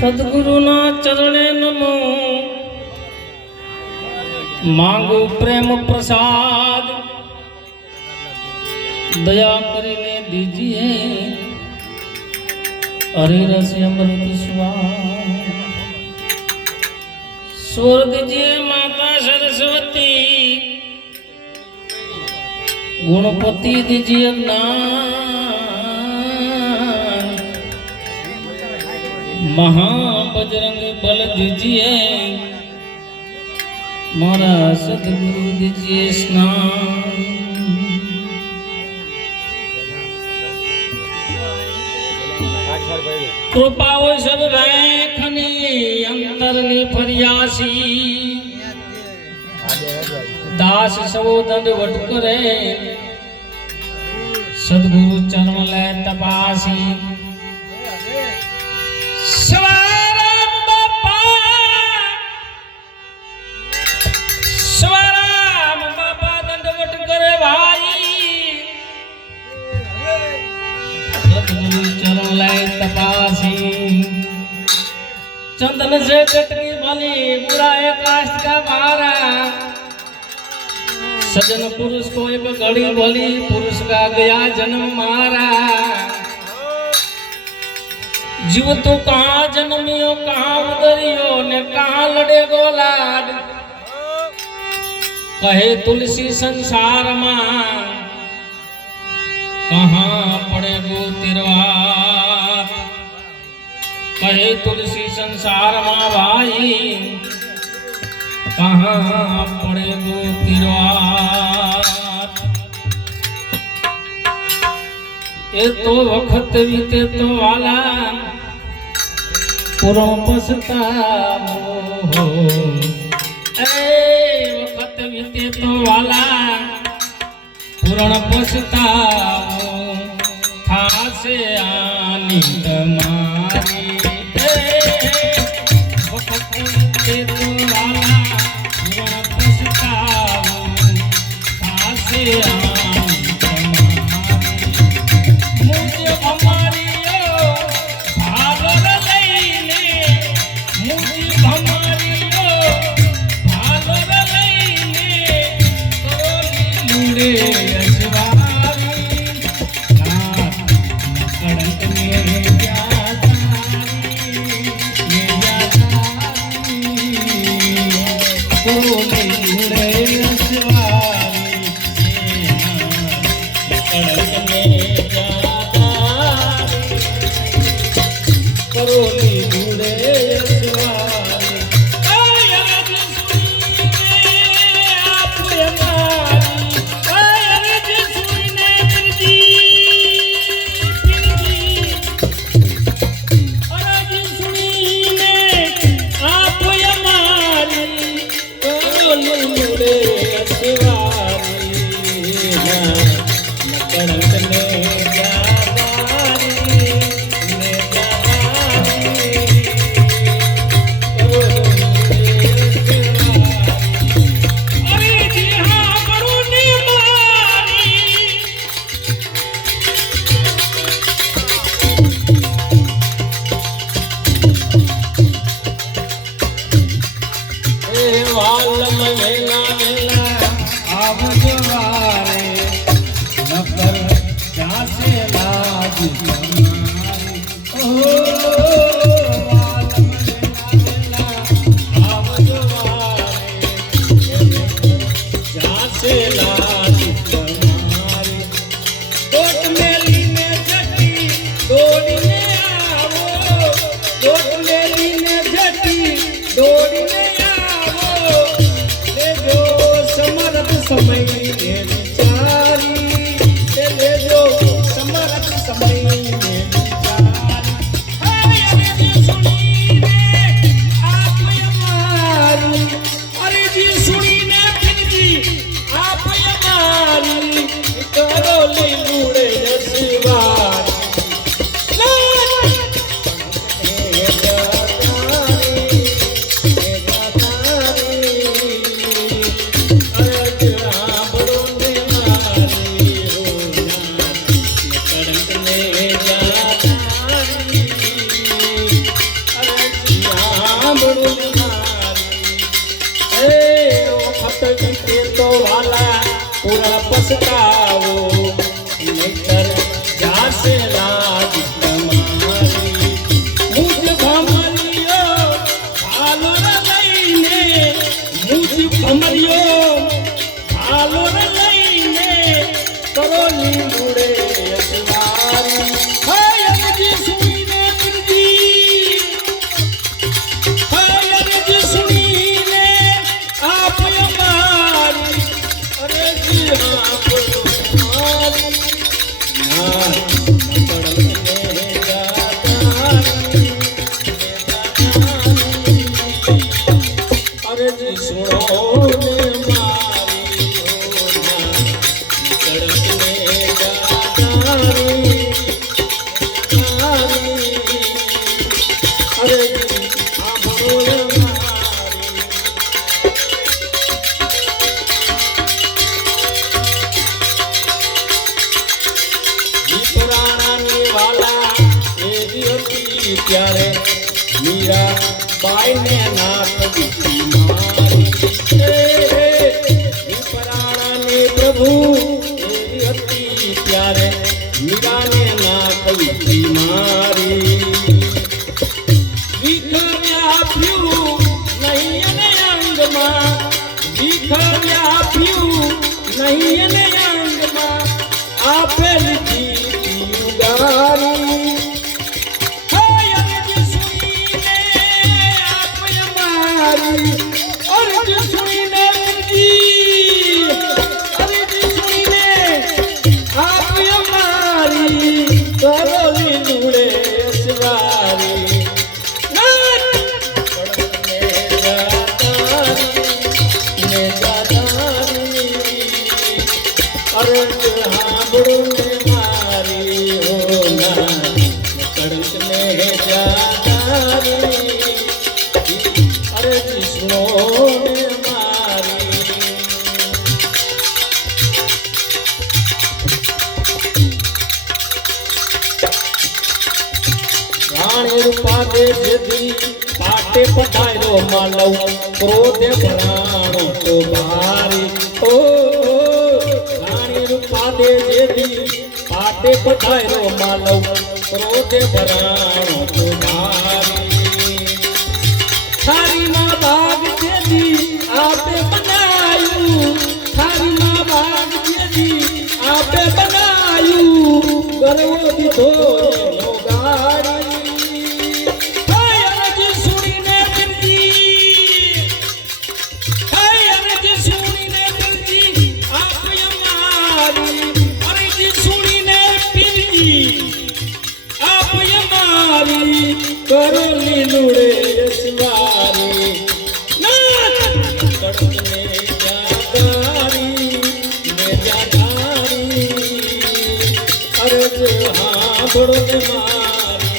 સદગુરુના ચરણે નમો માંગુ પ્રેમ પ્રસાદ દયા કરીને દીજીએ હરિરસ અમૃત સ્વાદ સ્વર દીજીએ માતા સરસ્વતી ગુણપતિ દીજીએ જ્ઞાન महाबजरंग बल दीजिए मारा सदगुरु दीजिए स्नान कृपा हो सब खनी अंतर ने फरियासी दास सबो दंडवट करे सदगुरु चरण ले तपासी सवाराम बापा दंडवट करे भाई सदगुरु चरण लाए तपासी चंदन से चटकी भली बुरा काष्ठ का मारा सजन पुरुष को एक घड़ी भली पुरुष का गया जन्म मारा जीव तो कहाँ जन्मियो कहाँ उदरियो ने कहाँ लड़े गोलाड कहे तुलसी संसार मां कहाँ पड़े गो तिरवार कहे तुलसी संसार मां भाई कहाँ पड़े गो तिरवार ये तो वक्त बीते तो वाला पुरो पछतावो हो ए वक्त बीते तो वाला पुरण पछतावो थासे आनी तुम्हारी वक्त बीते तो वाला पुरण पछतावो थासे आनी मुझे हमारी पूरा पछताओ नहींतर जासे लाज तुम्हारी मुझ भमरियो भालो लईने मुझ भमरियो भालो लईने करो लींबुड़े असवारी हाय जी सुनीने बिरजी हाय जी सुनीने आप हमारी अरे जी आप हमारी ना पड़ने जातारी अरे जी सुनो ने मारी हो ना पड़ने जातारी अरे जी आप हमारी पुरानी वाला एवी होती प्यारे मीरा बाई ने नाथ बिती मारी पुरानी प्रभु एवी होती प्यारे मीरा ने नाथ बिती मारी व्याप्यू नहीं अंग मां व्याप्यू नहीं अंग मां आपेल जी गारी हाय जी सुनीने आप हमारी और जी सुनीने जी अरे जी सुनीने आप हमारी करो लीलुड़े सवारी ना पड़ने जातारी अरे हाँ बुड़ने मारी हो ना कड़क में जातारी अरे जिसनो ने मारी रानी रूपा दे जदी पाटे पठायो मालव क्रोध भराणो तो भारी ओ रानी रूपा दे जदी पाटे पठायो मालव क्रोध भराणो तो भारी थारी मां बाग जदी आपे बनायू थारी मां बाग जदी आपे बनायू गर्व दिधो नो गारी करो लीलुड़े सवारी ना पड़ने जातारी में जातारी अरे जो हाँ बड़ने मारी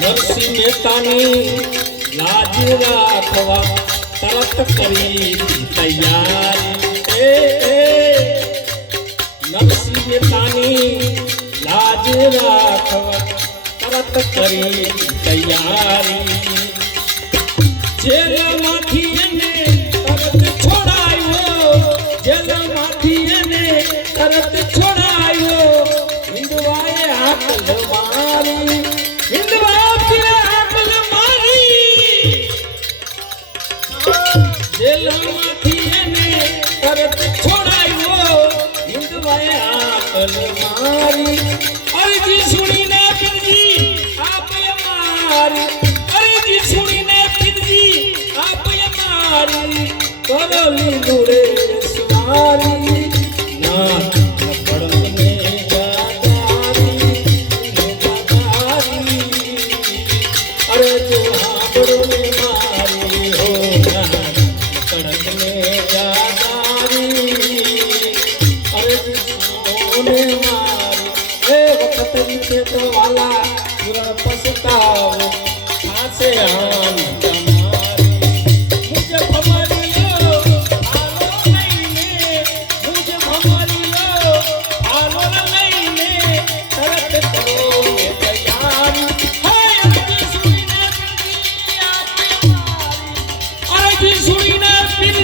नरसिंह मेहतानी लाज राखवा तरत करी तैयारी नरसिंह मेहतानी लाज राखवा तरत करी तैयारी जेल माथी ने तरत छोड़ायो जेल माथी ने तरत छोड़ायो हिंदवाए हाकल मारी हिंदवा फिर हाकल मारी जेल माथी ने तरत छोड़ायो हिंदवाए हाकल मारी अरे जी सुनी ने फिर जी आप हमारी अरे जी सुनी ने फिर जी आप हमारी करो लीलुड़े सवारी ना पड़ने जातारी अरे जो हाँ बड़ने मारी हो ना पड़ने जातारी अरे सोने मारी वक्त नीचे तो वाला पूरा पछताओ से आन मुझे भमरियो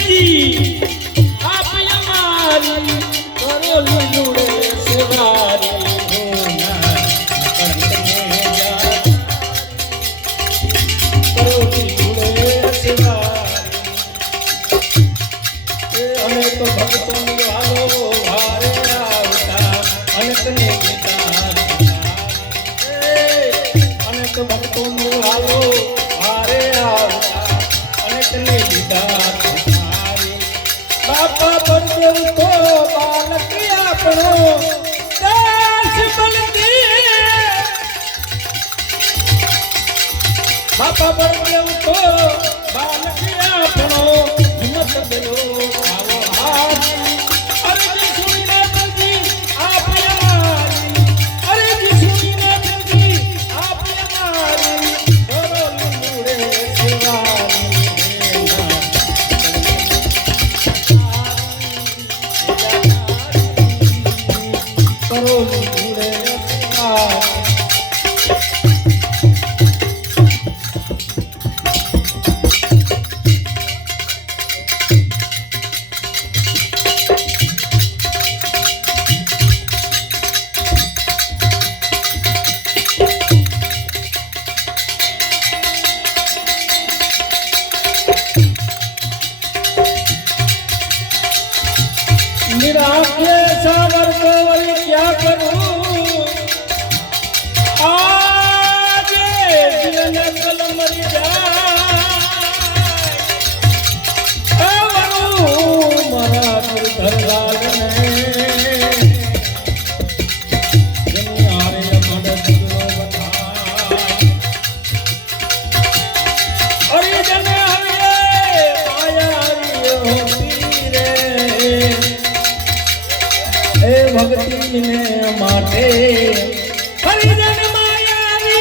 ધનજી આપ અમારી કરો લીલુડે સેવારી હોના કંઠને જા કરો લીલુડે સેવારી અનેક ભક્તોની વાલો વારે આવતા અનેકને ગીતા અનેક ભક્તોની વાલો વારે આવતા અનેકને ગીતા બાપા પરદેવ તો બાલક આપણો દેશ બલદી બાપા પરદેવ તો બાલક આપણો હિંમત ગયો આવો હારી અરે સુણીને ધનજી આપ અમારી અરે સુણીને ધનજી આપ અમારી કરો લીલુડે સેવારી કરો લીલુડે સેવારી निराख्य सावर को वही क्या करूं आज दिल ने कल मरी जाए मारा घर लाल ने दुनियारे मन दिलो बता अरे जने हरे माया होती रे हे भक्ति ने माटे हरिजन मायावी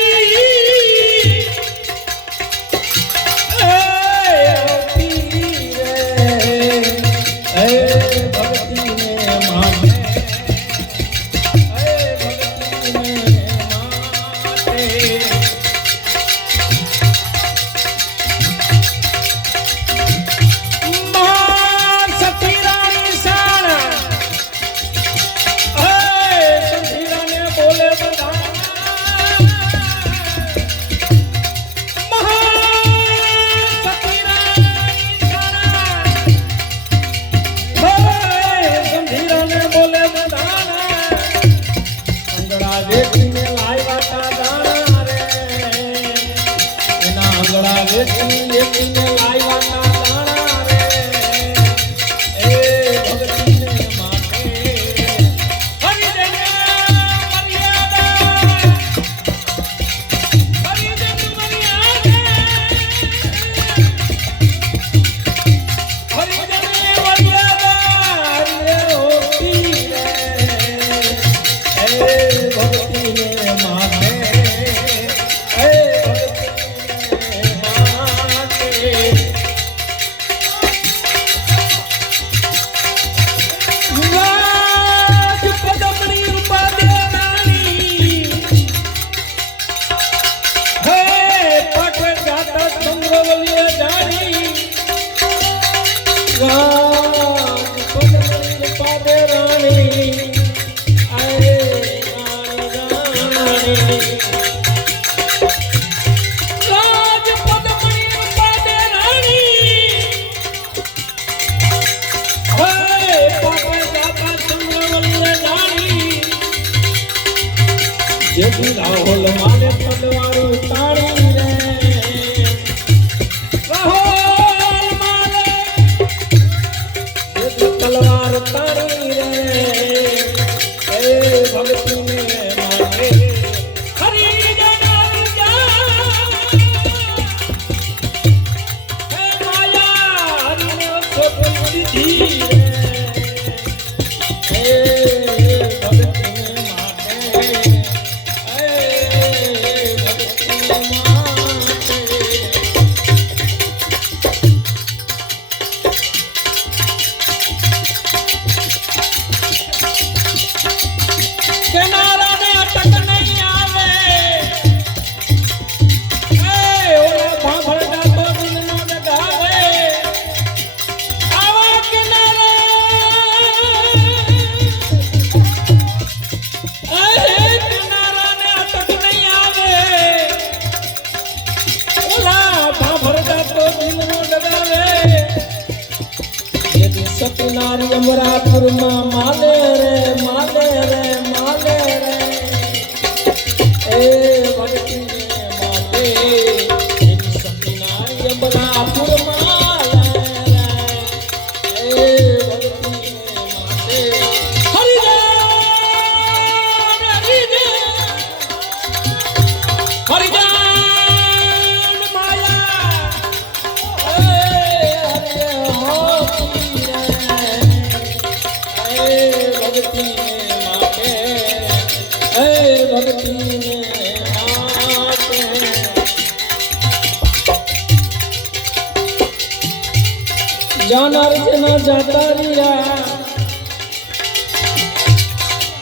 हे भक्ति ने माटे हे भक्ति ने माटे मां सती रानी सारा વેચીને લાવ્યા તા દાણા રે એના આંગળા વેચીને લાવ્યા તા દાણા રે એ ભક્તિને માટે હરિજન મર્યાદા હરિજન મર્યાદા હરિજન મર્યાદા રે હોતી રે ભક્તિ ને માને હે ભક્તિ ને માને રાજ પદમણી ઉપાદે રાણી હે પટ જાતા ચંદ્રવલીએ જાણી રાજ પદમણી ઉપાદે રાણી રાજ પદમણી ઉપાદે રાણી હે પાપે જાતા ચંદ્રવલ્લે જાણી જેથી રાહુલ માલે પદવારું તાળી રે રાહુલ માલે જેથી તલવાર તાળી રે હે ભક્તિ ને માને नारी अमरापुर में माले रे माले रे माले रे ए भगती माते सती नारी अमरापुर माले रे ए भगती माते हरि हरि माया भगती माते भगती माते जानार जना जाता रिया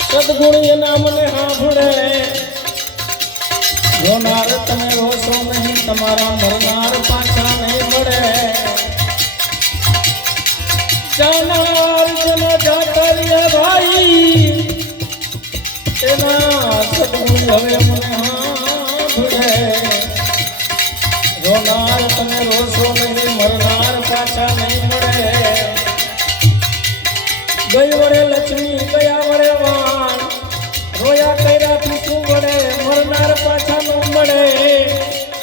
सदगुण नाम ने हाफड़े रोनार तमे रोसो नहीं तुम्हारा मरनार पाछा नहीं पड़े जानार जना जाता रिया भाई तेना सदगुण हवे मने हाफड़े रोनार तमे रोसो नहीं मरनार पाछा नहीं पड़े गई वड़े लक्ष्मी गया वड़े वाण रोया कैरा पीछू वड़े मरनार पाछा नो मड़े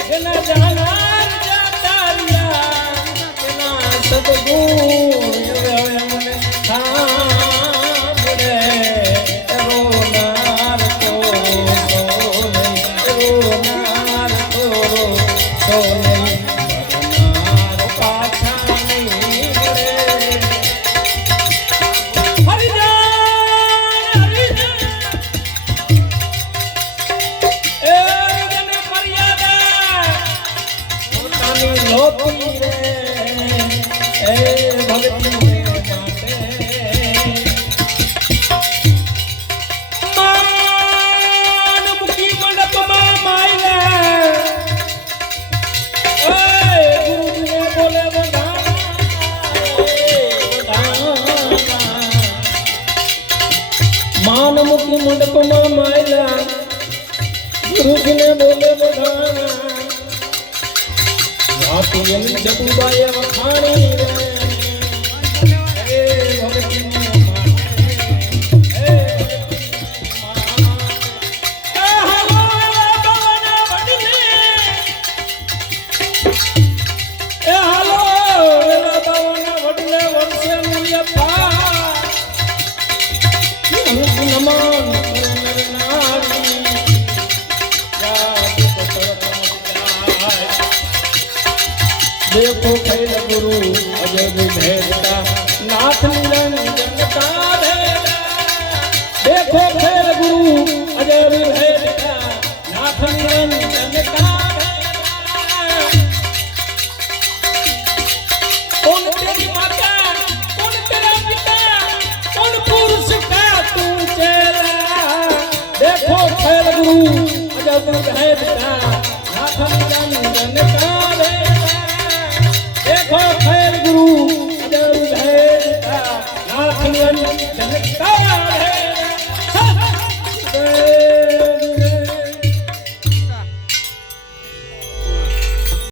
जेना जानार जाता रिया तेना सदगुण हवे मने हाफड़े रोनार तो रोनार तो नहीं मरनार पाछा नहीं पड़े हरि ए जन मर्यादा पोतानी लोकी रे ए भगती माते मान मुखी मंडप में मायला ए गुरु ने बोले बधाना मान मुखी मंडप में मायला गुरु ने बोले बधाना वापियन जगुबाई वखाणी रे ए भगती माते ए हालो भवन वडले ए हालो भवन वडले वंशे मूल्य पा नमन नर नारी देखो खैर गुरु अजय भेदता नाथ निरंजन का भेदा देखो खैर गुरु अजय भेदता नाथ निरंजन का भेदा कौन तेरी माता कौन तेरा पिता कौन पुरुष का तू चेला देखो खैर गुरु अजय भेदता नाथ निरंजन का